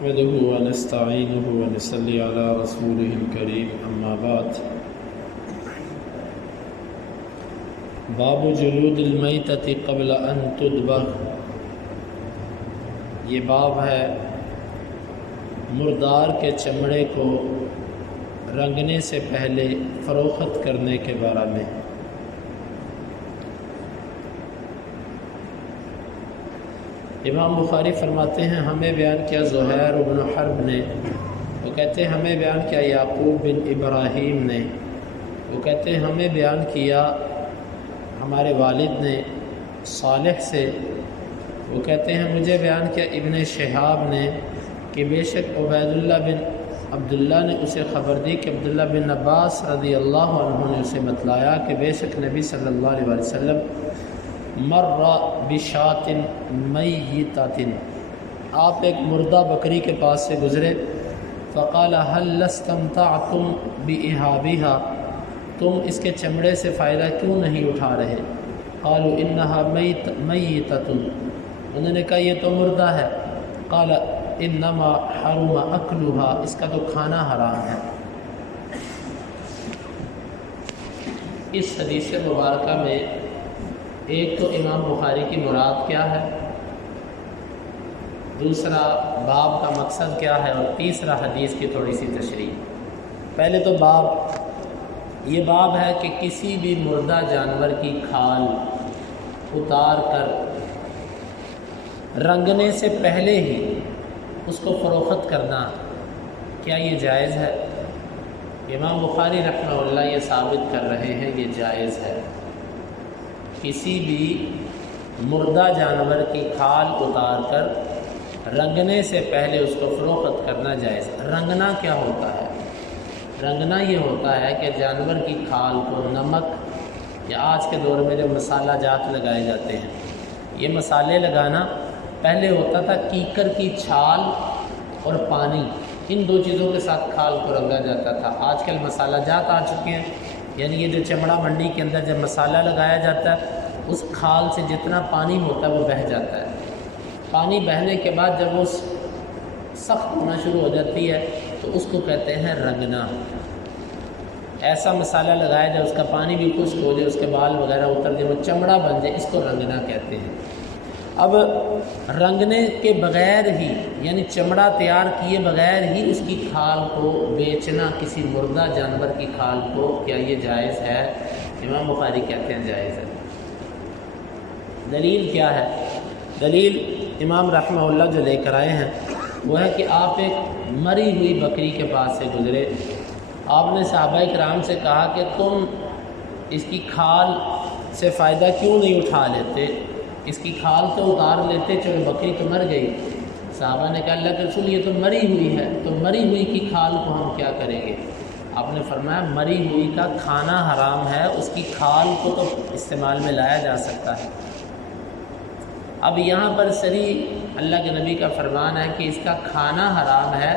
نحمده ونستعينه ونصلي على رسوله الكريم أما بعد باب جلود المیتة قبل ان تذبح، یہ باب ہے مردار کے چمڑے کو رنگنے سے پہلے فروخت کرنے کے بارے میں۔ امام بخاری فرماتے ہیں ہمیں بیان کیا زہیر بن حرب نے، وہ کہتے ہیں ہمیں بیان کیا یعقوب بن ابراہیم نے، وہ کہتے ہیں ہمیں بیان کیا ہمارے والد نے صالح سے، وہ کہتے ہیں مجھے بیان کیا ابن شہاب نے کہ بے شک عبید اللہ بن عبداللہ نے اسے خبر دی کہ عبداللہ بن عباس رضی اللہ عنہ نے اسے بتلایا کہ بے شک نبی صلی اللہ علیہ وسلم مر بشات میتۃ، آپ ایک مردہ بکری کے پاس سے گزرے، فقال هل استمتعتم بإهابها، تم اس کے چمڑے سے فائدہ کیوں نہیں اٹھا رہے؟ قالوا انها میتۃ، انہوں نے کہا یہ تو مردہ ہے۔ قال انما حرم اکلها، اس کا تو کھانا حرام ہے۔ اس حدیث مبارکہ میں ایک تو امام بخاری کی مراد کیا ہے، دوسرا باب کا مقصد کیا ہے، اور تیسرا حدیث کی تھوڑی سی تشریح۔ پہلے تو یہ باب ہے کہ کسی بھی مردہ جانور کی کھال اتار کر رنگنے سے پہلے ہی اس کو فروخت کرنا، کیا یہ جائز ہے؟ امام بخاری رحمہ اللہ یہ ثابت کر رہے ہیں یہ جائز ہے۔ کسی بھی مردہ جانور کی کھال اتار کر رنگنے سے پہلے اس کو فروخت کرنا جائز ہے۔ رنگنا کیا ہوتا ہے؟ رنگنا یہ ہوتا ہے کہ جانور کی کھال کو نمک یا آج کے دور میں جو مسالہ جات لگائے جاتے ہیں، یہ مسالے لگانا پہلے ہوتا تھا کیکر کی چھال اور پانی، ان دو چیزوں کے ساتھ کھال کو رنگا جاتا تھا۔ آج کل مسالہ جات آ چکے ہیں، یعنی یہ جو چمڑا منڈی کے اندر جب مسالہ لگایا جاتا ہے اس کھال سے جتنا پانی ہوتا ہے وہ بہہ جاتا ہے۔ پانی بہنے کے بعد جب وہ سخت ہونا شروع ہو جاتی ہے تو اس کو کہتے ہیں رنگنا۔ ایسا مسالہ لگایا جائے اس کا پانی بھی خشک ہو جائے، اس کے بال وغیرہ اتر جائے، وہ چمڑا بن جائے، اس کو رنگنا کہتے ہیں۔ اب رنگنے کے بغیر ہی، یعنی چمڑا تیار کیے بغیر ہی اس کی کھال کو بیچنا، کسی مردہ جانور کی کھال کو، کیا یہ جائز ہے؟ امام بخاری کہتے ہیں جائز ہے۔ دلیل کیا ہے؟ دلیل امام رحمہ اللہ جو لے کر آئے ہیں وہ ہے کہ آپ ایک مری ہوئی بکری کے پاس سے گزرے، آپ نے صحابہ کرام سے کہا کہ تم اس کی کھال سے فائدہ کیوں نہیں اٹھا لیتے؟ اس کی کھال تو اتار لیتے، چلو بکری تو مر گئی۔ صحابہ نے کہا اللہ کے رسول یہ تو مری ہوئی ہے، تو مری ہوئی کی کھال کو ہم کیا کریں گے؟ آپ نے فرمایا مری ہوئی کا کھانا حرام ہے، اس کی کھال کو تو استعمال میں لایا جا سکتا ہے۔ اب یہاں پر صریح اللہ کے نبی کا فرمان ہے کہ اس کا کھانا حرام ہے،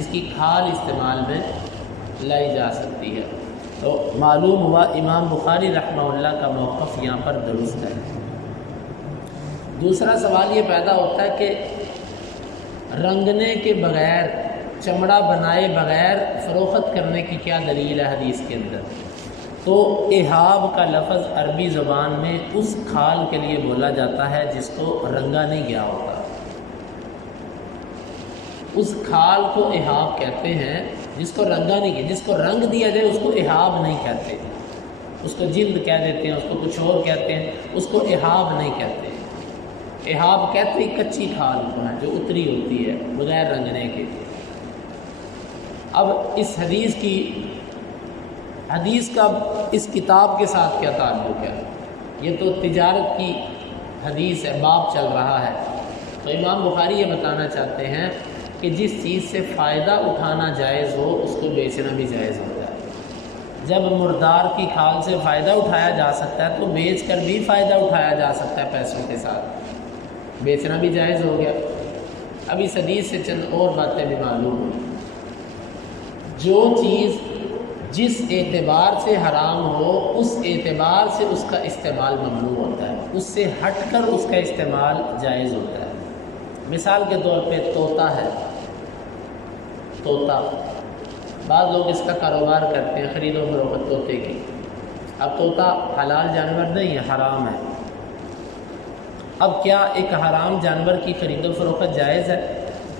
اس کی کھال استعمال میں لائی جا سکتی ہے، تو معلوم ہوا امام بخاری رحمہ اللہ کا موقف یہاں پر درست ہے۔ دوسرا سوال یہ پیدا ہوتا ہے کہ رنگنے کے بغیر، چمڑا بنائے بغیر فروخت کرنے کی کیا دلیل ہے حدیث کے اندر؟ تو احاب کا لفظ عربی زبان میں اس کھال کے لیے بولا جاتا ہے جس کو رنگا نہیں گیا ہوتا، اس کھال کو احاب کہتے ہیں جس کو رنگا نہیں گیا، جس کو رنگ دیا جائے اس کو احاب نہیں کہتے، اس کو جلد کہہ دیتے ہیں، اس کو کچھ اور کہتے ہیں، اس کو احاب نہیں کہتے۔ احاب کہتے ہیں کچی کھال کو ہے جو اتری ہوتی ہے بغیر رنگنے کے۔ اب اس حدیث کا اس کتاب کے ساتھ کیا تعلق ہے؟ یہ تو تجارت کی حدیث ہے، باب چل رہا ہے، تو امام بخاری یہ بتانا چاہتے ہیں کہ جس چیز سے فائدہ اٹھانا جائز ہو اس کو بیچنا بھی جائز ہو جائے۔ جب مردار کی کھال سے فائدہ اٹھایا جا سکتا ہے تو بیچ کر بھی فائدہ اٹھایا جا سکتا ہے، پیسوں کے ساتھ بیچنا بھی جائز ہو گیا۔ اب اس حدیث سے چند اور باتیں بھی معلوم ہوئی۔ جو چیز جس اعتبار سے حرام ہو اس اعتبار سے اس کا استعمال ممنوع ہوتا ہے، اس سے ہٹ کر اس کا استعمال جائز ہوتا ہے۔ مثال کے طور پہ طوطا ہے، طوطا، بعض لوگ اس کا کاروبار کرتے ہیں، خرید و فروخت طوطے کی۔ اب طوطا حلال جانور نہیں ہے، حرام ہے۔ اب کیا ایک حرام جانور کی خرید و فروخت جائز ہے؟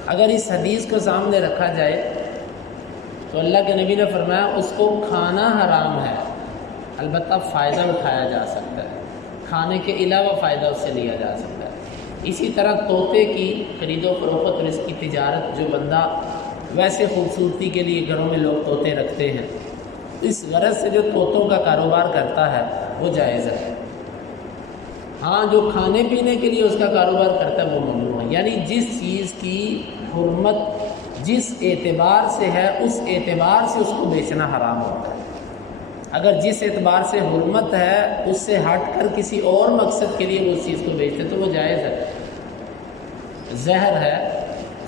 اگر اس حدیث کو سامنے رکھا جائے تو اللہ کے نبی نے فرمایا اس کو کھانا حرام ہے، البتہ فائدہ اٹھایا جا سکتا ہے، کھانے کے علاوہ فائدہ اس سے لیا جا سکتا ہے۔ اسی طرح طوطے کی خرید و فروخت اور اس کی تجارت، جو بندہ ویسے خوبصورتی کے لیے گھروں میں لوگ طوطے رکھتے ہیں، اس غرض سے جو طوطوں کا کاروبار کرتا ہے وہ جائز ہے۔ ہاں، جو کھانے پینے کے لیے اس کا کاروبار کرتا ہے وہ ممنوع ہے، یعنی جس چیز کی حرمت جس اعتبار سے ہے اس اعتبار سے اس کو بیچنا حرام ہوتا ہے۔ اگر جس اعتبار سے حرمت ہے اس سے ہٹ کر کسی اور مقصد کے لیے وہ اس چیز کو بیچتے تو وہ جائز ہے۔ زہر ہے،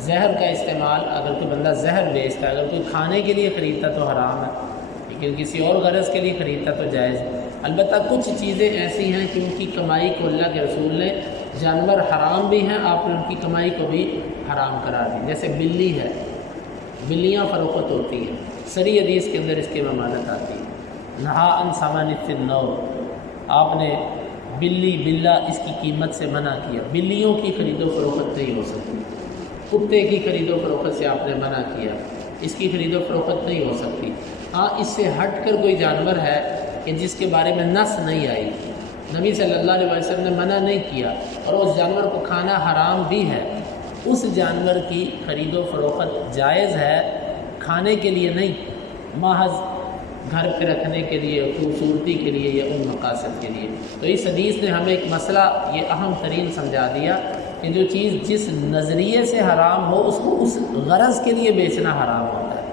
زہر کا استعمال اگر کوئی بندہ زہر بیچتا ہے، اگر کوئی کھانے کے لیے خریدتا تو حرام ہے، لیکن کسی اور غرض کے لیے خریدتا تو جائز ہے۔ البتہ کچھ چیزیں ایسی ہیں کہ ان کی کمائی کو اللہ کے رسول نے، جانور حرام بھی ہیں، آپ نے ان کی کمائی کو بھی حرام قرار دی، جیسے بلی ہے، بلیاں فروخت ہوتی ہیں، صحیح حدیث کے اندر اس کی ممانعت آتی ہے۔ نہا ان ثمانیۃ النور، آپ نے بلی بلہ اس کی قیمت سے منع کیا، بلیوں کی خرید و فروخت نہیں ہو سکتی۔ کتے کی خرید و فروخت سے آپ نے منع کیا، اس کی خرید و فروخت نہیں ہو سکتی۔ ہاں، اس سے ہٹ کر کوئی جانور ہے کہ جس کے بارے میں نص نہیں آئی، نبی صلی اللہ علیہ وسلم نے منع نہیں کیا اور اس جانور کو کھانا حرام بھی ہے، اس جانور کی خرید و فروخت جائز ہے، کھانے کے لیے نہیں، محض گھر پہ رکھنے کے لیے، خوبصورتی کے لیے یا ان مقاصد کے لیے۔ تو اس حدیث نے ہمیں ایک مسئلہ یہ اہم ترین سمجھا دیا کہ جو چیز جس نظریے سے حرام ہو اس کو اس غرض کے لیے بیچنا حرام ہوتا ہے۔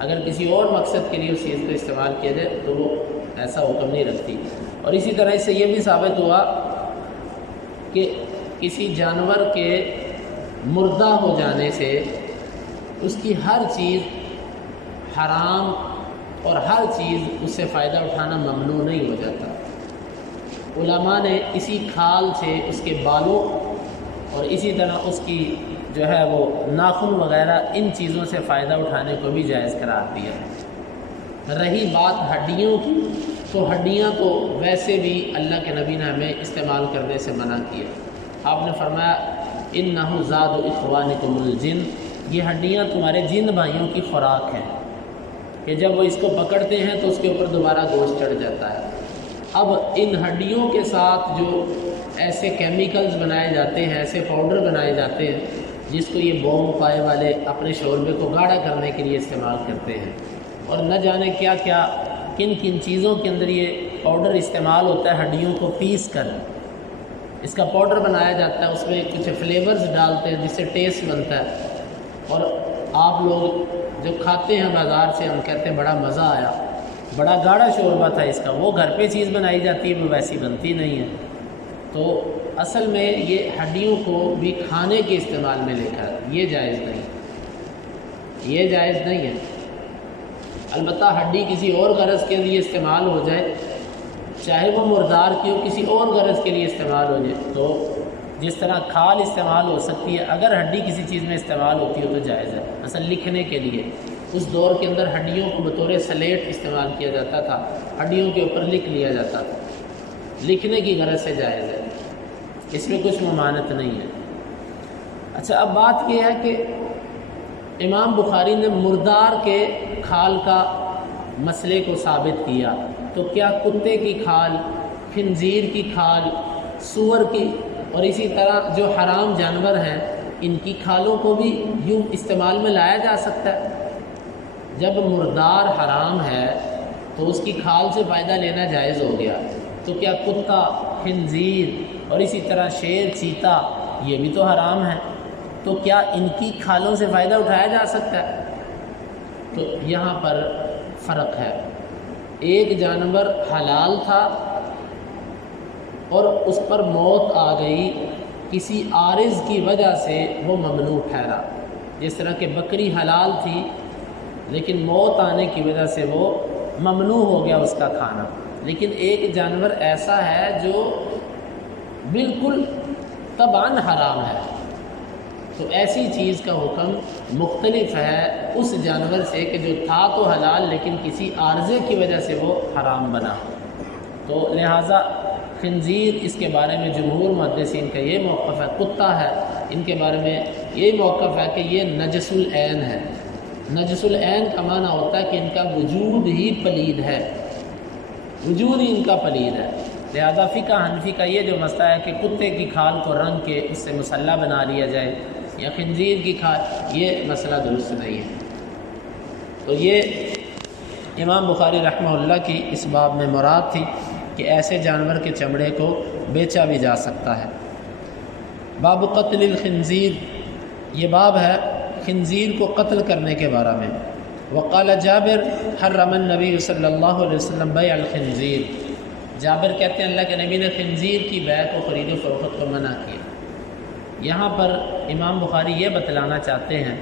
اگر کسی اور مقصد کے لیے اس چیز کو استعمال کیا جائے تو وہ ایسا حکم نہیں رکھتی۔ اور اسی طرح اس سے یہ بھی ثابت ہوا کہ کسی جانور کے مردہ ہو جانے سے اس کی ہر چیز حرام اور ہر چیز اس سے فائدہ اٹھانا ممنوع نہیں ہو جاتا۔ علماء نے اسی کھال سے اس کے بالوں اور اسی طرح اس کی جو ہے وہ ناخن وغیرہ، ان چیزوں سے فائدہ اٹھانے کو بھی جائز قرار دیا ہے۔ رہی بات ہڈیوں کی، تو ہڈیاں تو ویسے بھی اللہ کے نبی نے ہمیں استعمال کرنے سے منع کیا۔ آپ نے فرمایا انہ زاد اخوانکم الجن، یہ ہڈیاں تمہارے جن بھائیوں کی خوراک ہیں کہ جب وہ اس کو پکڑتے ہیں تو اس کے اوپر دوبارہ گوشت چڑھ جاتا ہے۔ اب ان ہڈیوں کے ساتھ جو ایسے کیمیکلز بنائے جاتے ہیں، ایسے پاؤڈر بنائے جاتے ہیں جس کو یہ بوم پائے والے اپنے شوربے کو گاڑھا کرنے کے لیے استعمال کرتے ہیں، اور نہ جانے کیا کیا کن کن چیزوں کے اندر یہ پاؤڈر استعمال ہوتا ہے، ہڈیوں کو پیس کر اس کا پاؤڈر بنایا جاتا ہے، اس میں کچھ فلیورز ڈالتے ہیں جس سے ٹیسٹ بنتا ہے، اور آپ لوگ جو کھاتے ہیں بازار سے، ہم کہتے ہیں بڑا مزہ آیا، بڑا گاڑھا شوربہ تھا اس کا، وہ گھر پہ چیز بنائی جاتی ہے وہ ویسی بنتی نہیں ہے۔ تو اصل میں یہ ہڈیوں کو بھی کھانے کے استعمال میں لے کر یہ جائز نہیں، یہ جائز نہیں ہے۔ البتہ ہڈی کسی اور غرض کے لیے استعمال ہو جائے، چاہے وہ مردار کی ہو، کسی اور غرض کے لیے استعمال ہو جائے، تو جس طرح کھال استعمال ہو سکتی ہے، اگر ہڈی کسی چیز میں استعمال ہوتی ہو تو جائز ہے۔ مثلا لکھنے کے لیے اس دور کے اندر ہڈیوں کو بطور سلیٹ استعمال کیا جاتا تھا، ہڈیوں کے اوپر لکھ لیا جاتا تھا، لکھنے کی غرض سے جائز ہے، اس میں کچھ ممانعت نہیں ہے۔ اچھا، اب بات یہ ہے کہ امام بخاری نے مردار کے کھال کا مسئلے کو ثابت کیا، تو کیا کتے کی کھال، خنزیر کی کھال، سور کی اور اسی طرح جو حرام جانور ہیں ان کی کھالوں کو بھی یوں استعمال میں لایا جا سکتا ہے؟ جب مردار حرام ہے تو اس کی کھال سے فائدہ لینا جائز ہو گیا، تو کیا کتا، خنزیر اور اسی طرح شیر، چیتا، یہ بھی تو حرام ہے، تو کیا ان کی کھالوں سے فائدہ اٹھایا جا سکتا ہے؟ تو یہاں پر فرق ہے، ایک جانور حلال تھا اور اس پر موت آ گئی، کسی عارض کی وجہ سے وہ ممنوع ٹھہرا، جس طرح کہ بکری حلال تھی لیکن موت آنے کی وجہ سے وہ ممنوع ہو گیا اس کا کھانا۔ لیکن ایک جانور ایسا ہے جو بالکل طبعاً حرام ہے، تو ایسی چیز کا حکم مختلف ہے اس جانور سے کہ جو تھا تو حلال لیکن کسی عارضے کی وجہ سے وہ حرام بنا. تو لہٰذا خنزیر اس کے بارے میں جمہور محدثین کا یہ موقف ہے. کتا ہے ان کے بارے میں یہ موقف ہے کہ یہ نجس العین ہے. نجس العین کا معنی ہوتا ہے کہ ان کا وجود ہی پلید ہے، وجود ہی ان کا پلید ہے. لہذا فقہ حنفی کا یہ جو مسئلہ ہے کہ کتے کی کھال کو رنگ کے اس سے مسلح بنا لیا جائے یا خنزیر کی کھال، یہ مسئلہ درست نہیں ہے. تو یہ امام بخاری رحمہ اللہ کی اس باب میں مراد تھی کہ ایسے جانور کے چمڑے کو بیچا بھی جا سکتا ہے. باب قتل الخنزیر، یہ باب ہے خنزیر کو قتل کرنے کے بارے میں. وقال جابر حرم النبی صلی اللہ علیہ وسلم بیع الخنزیر، جابر کہتے ہیں اللہ کے نبی نے خنزیر کی بیع کو خرید و فروخت کو منع کیا. یہاں پر امام بخاری یہ بتلانا چاہتے ہیں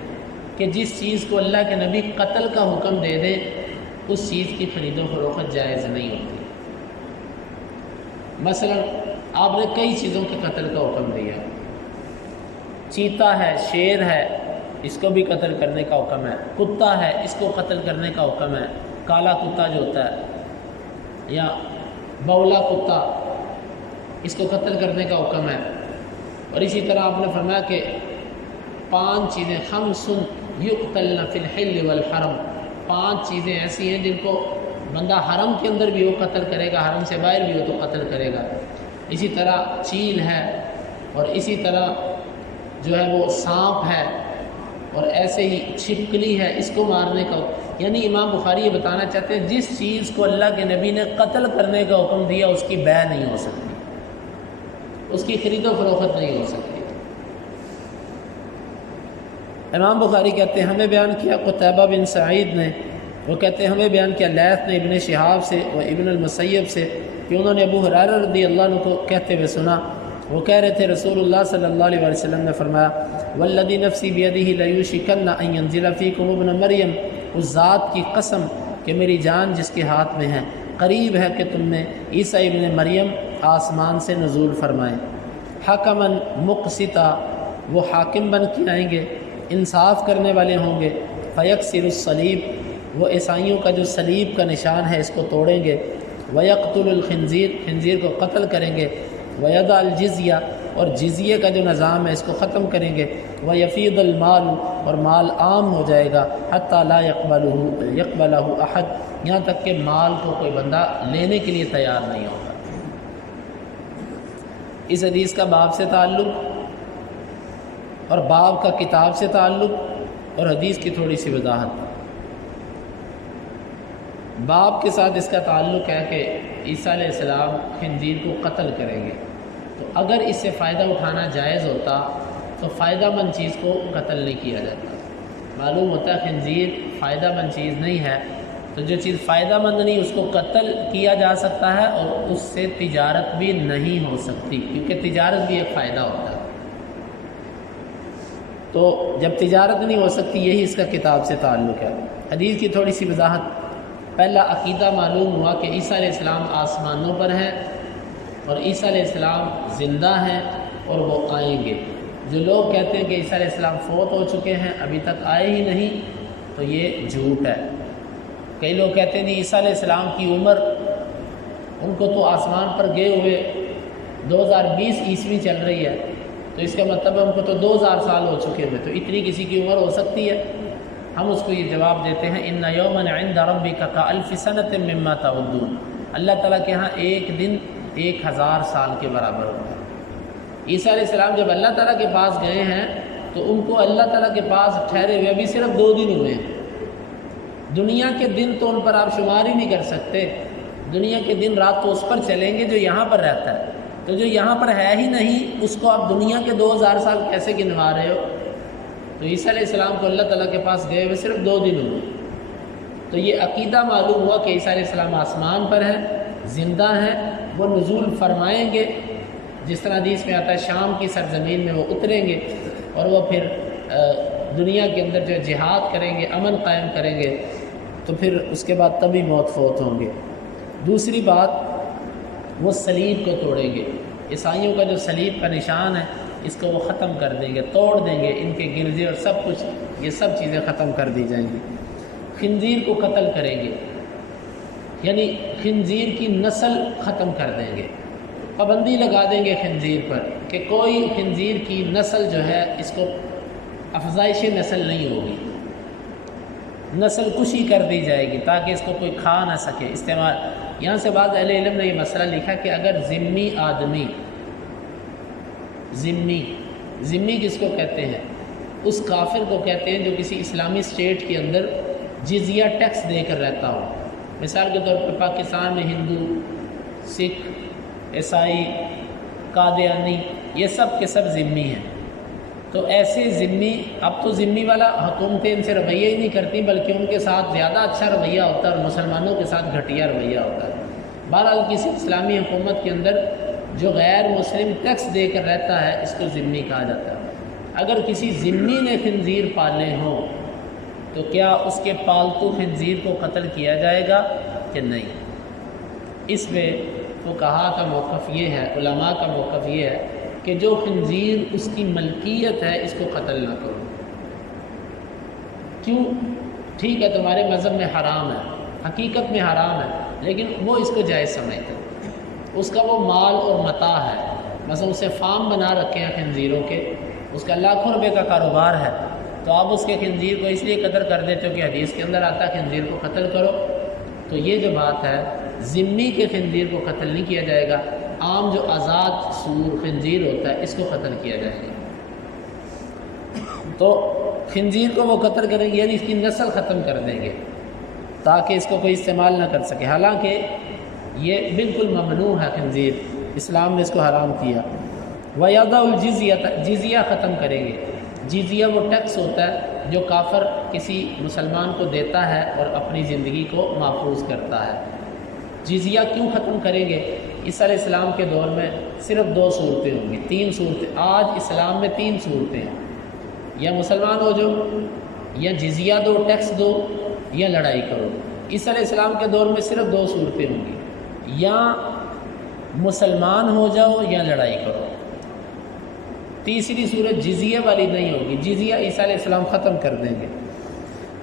کہ جس چیز کو اللہ کے نبی قتل کا حکم دے دے اس چیز کی خرید و فروخت جائز نہیں ہوتی. مثلا آپ نے کئی چیزوں کے قتل کا حکم دیا، چیتا ہے، شیر ہے، اس کو بھی قتل کرنے کا حکم ہے. کتا ہے، اس کو قتل کرنے کا حکم ہے، کالا کتا جو ہوتا ہے یا بولا کتا، اس کو قتل کرنے کا حکم ہے. اور اسی طرح آپ نے فرمایا کہ 5 چیزیں خمس یقتلن فی الحل والحرم، 5 چیزیں ایسی ہیں جن کو بندہ حرم کے اندر بھی ہو قتل کرے گا، حرم سے باہر بھی ہو تو قتل کرے گا. اسی طرح چیل ہے، اور اسی طرح جو ہے وہ سانپ ہے، اور ایسے ہی چھپکلی ہے، اس کو مارنے کا. یعنی امام بخاری یہ بتانا چاہتے ہیں جس چیز کو اللہ کے نبی نے قتل کرنے کا حکم دیا اس کی بیع نہیں ہو سکتی، اس کی خرید و فروخت نہیں ہو سکتی. امام بخاری کہتے ہیں ہمیں بیان کیا قتیبہ بن سعید نے، وہ کہتے ہیں ہمیں بیان کیا لیث نے ابن شہاب سے و ابن المسیب سے کہ انہوں نے ابو ہریرہ رضی اللہ عنہ کو کہتے ہوئے سنا. وہ کہہ رہے تھے رسول اللہ صلی اللہ علیہ وسلم نے فرمایا والذی نفسی بیدہ لیوشکن ان ینزل فیکم ابن مریم، اس ذات کی قسم کہ میری جان جس کے ہاتھ میں ہے قریب ہے کہ تم میں عیسیٰ ابن مریم آسمان سے نزول فرمائیں. حکما مقسطا، وہ حاکم بن کے آئیں گے، انصاف کرنے والے ہوں گے. فیکسر الصلیب، وہ عیسائیوں کا جو صلیب کا نشان ہے اس کو توڑیں گے. ویقتل الخنزیر، خنزیر کو قتل کریں گے. ویضع الجزیہ، اور جزیے کا جو نظام ہے اس کو ختم کریں گے. ویفیض المال، اور مال عام ہو جائے گا. حتی لا یقبلہ احد، یہاں تک کہ مال کو کوئی بندہ لینے کے لیے تیار نہیں ہوگا. اس حدیث کا باب سے تعلق اور باب کا کتاب سے تعلق اور حدیث کی تھوڑی سی وضاحت. باب کے ساتھ اس کا تعلق ہے کہ عیسیٰ علیہ السلام خنزیر کو قتل کریں گے، تو اگر اس سے فائدہ اٹھانا جائز ہوتا تو فائدہ مند چیز کو قتل نہیں کیا جاتا. معلوم ہوتا ہے خنزیر فائدہ مند چیز نہیں ہے، تو جو چیز فائدہ مند نہیں اس کو قتل کیا جا سکتا ہے اور اس سے تجارت بھی نہیں ہو سکتی، کیونکہ تجارت بھی ایک فائدہ ہوتا ہے. تو جب تجارت نہیں ہو سکتی، یہی اس کا کتاب سے تعلق ہے. حدیث کی تھوڑی سی وضاحت. پہلا عقیدہ معلوم ہوا کہ عیسیٰ علیہ السلام آسمانوں پر ہیں اور عیسیٰ علیہ السلام زندہ ہیں اور وہ آئیں گے. جو لوگ کہتے ہیں کہ عیسیٰ علیہ السلام فوت ہو چکے ہیں ابھی تک آئے ہی نہیں، تو یہ جھوٹ ہے. کئی لوگ کہتے ہیں عیسیٰ علیہ السلام کی عمر، ان کو تو آسمان پر گئے ہوئے 2020 عیسوی چل رہی ہے، تو اس کا مطلب ہے ان کو تو 2000 سال ہو چکے ہوئے، تو اتنی کسی کی عمر ہو سکتی ہے. ہم اس کو یہ جواب دیتے ہیں ان یوما عند ربک کالف سنۃ مما تعدون، اللہ تعالیٰ کے ہاں ایک دن 1000 سال کے برابر ہوتا ہے. عیسیٰ علیہ السلام جب اللہ تعالیٰ کے پاس گئے ہیں تو ان کو اللہ تعالیٰ کے پاس ٹھہرے ہوئے ابھی صرف 2 دن ہوئے ہیں. دنیا کے دن تو ان پر آپ شمار ہی نہیں کر سکتے. دنیا کے دن رات تو اس پر چلیں گے جو یہاں پر رہتا ہے، تو جو یہاں پر ہے ہی نہیں اس کو آپ دنیا کے 2000 سال کیسے گنوا رہے ہو؟ تو عیسیٰ علیہ السلام کو اللہ تعالیٰ کے پاس گئے ہوئے صرف 2 دن ہوئے. تو یہ عقیدہ معلوم ہوا کہ عیسیٰ علیہ السلام آسمان پر ہیں، زندہ ہیں، وہ نزول فرمائیں گے. جس طرح حدیث میں آتا ہے شام کی سرزمین میں وہ اتریں گے اور وہ پھر دنیا کے اندر جو جہاد کریں گے، امن قائم کریں گے، تو پھر اس کے بعد تبھی موت فوت ہوں گے. دوسری بات، وہ صلیب کو توڑیں گے. عیسائیوں کا جو صلیب کا نشان ہے اس کو وہ ختم کر دیں گے، توڑ دیں گے، ان کے گرجے اور سب کچھ، یہ سب چیزیں ختم کر دی جائیں گی۔ خنزیر کو قتل کریں گے، یعنی خنزیر کی نسل ختم کر دیں گے، پابندی لگا دیں گے خنزیر پر کہ کوئی خنزیر کی نسل جو ہے اس کو افزائش نسل نہیں ہوگی، نسل کشی کر دی جائے گی تاکہ اس کو کوئی کھا نہ سکے استعمال۔ یہاں سے بعض اہل علم نے یہ مسئلہ لکھا کہ اگر ذمی آدمی، ذمی کس کو کہتے ہیں؟ اس کافر کو کہتے ہیں جو کسی اسلامی اسٹیٹ کے اندر جزیہ ٹیکس دے کر رہتا ہو۔ مثال کے طور پر پاکستان میں ہندو، سکھ، عیسائی، قادیانی، یہ سب کے سب ذمی ہیں۔ تو ایسے ذمی، اب تو ذمی والا حکومتیں ان سے رویہ ہی نہیں کرتی بلکہ ان کے ساتھ زیادہ اچھا رویہ ہوتا ہے اور مسلمانوں کے ساتھ گھٹیا رویہ ہوتا ہے۔ بہرحال کسی اسلامی حکومت کے اندر جو غیر مسلم ٹیکس دے کر رہتا ہے اس کو ذمی کہا جاتا ہے۔ اگر کسی ذمی نے خنزیر پالے ہوں تو کیا اس کے پالتو خنزیر کو قتل کیا جائے گا کہ نہیں؟ اس میں فقہاء کا موقف یہ ہے، علماء کا موقف یہ ہے کہ جو خنزیر اس کی ملکیت ہے اس کو قتل نہ کرو۔ کیوں؟ ٹھیک ہے تمہارے مذہب میں حرام ہے، حقیقت میں حرام ہے، لیکن وہ اس کو جائز سمجھتے ہیں، اس کا وہ مال اور متاع ہے، مثلا اسے فارم بنا رکھے ہیں خنزیروں کے، اس کا لاکھوں روپے کا کاروبار ہے، تو آپ اس کے خنزیر کو اس لیے قتل کر دیتے ہو کہ حدیث کے اندر آتا ہے خنزیر کو قتل کرو۔ تو یہ جو بات ہے ذمی کے خنزیر کو قتل نہیں کیا جائے گا، عام جو آزاد سور خنزیر ہوتا ہے اس کو قتل کیا جائے گا۔ تو خنزیر کو وہ قتل کریں گے یعنی اس کی نسل ختم کر دیں گے تاکہ اس کو کوئی استعمال نہ کر سکے، حالانکہ یہ بالکل ممنوع ہے خنزیر، اسلام نے اس کو حرام کیا۔ وَيَضَعُ الْجِزْيَةَ، جزیہ ختم کریں گے۔ جزیہ وہ ٹیکس ہوتا ہے جو کافر کسی مسلمان کو دیتا ہے اور اپنی زندگی کو محفوظ کرتا ہے۔ جزیہ کیوں ختم کریں گے؟ عیسیٰ علیہ السلام کے دور میں صرف 2 صورتیں ہوں گی، 3 صورتیں، آج اسلام میں 3 صورتیں ہیں، یا مسلمان ہو جاؤ، یا جزیہ دو، ٹیکس دو، یا لڑائی کرو۔ عیسیٰ علیہ السلام کے دور میں صرف 2 صورتیں ہوں گی، یا مسلمان ہو جاؤ یا لڑائی کرو، تیسری صورت جزیہ والی نہیں ہوگی، جزیہ عیسیٰ علیہ السلام ختم کر دیں گے۔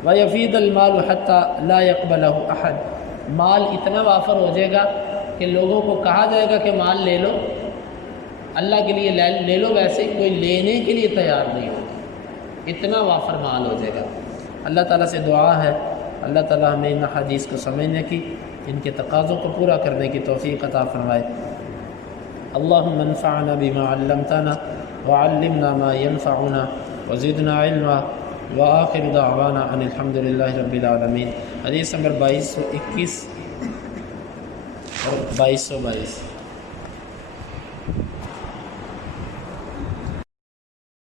وَيَفِيضُ الْمَالُ حَتَّى لَا يَقْبَلَهُ أَحَدٌ، مال اتنا وافر ہو جائے گا کہ لوگوں کو کہا جائے گا کہ مال لے لو، اللہ کے لیے لے لو، ویسے کوئی لینے کے لیے تیار نہیں ہوگا، اتنا وافر مال ہو جائے گا۔ اللہ تعالیٰ سے دعا ہے اللہ تعالیٰ ہمیں ان حدیث کو سمجھنے کی، ان کے تقاضوں کو پورا کرنے کی توفیق عطا فرمائے۔ اللہم انفعنا بما علمتنا وعلمنا ما ينفعنا وزدنا علما وآخر دعوانا ان الحمد للہ رب العالمین۔ حدیث نمبر 2221 اور 2222۔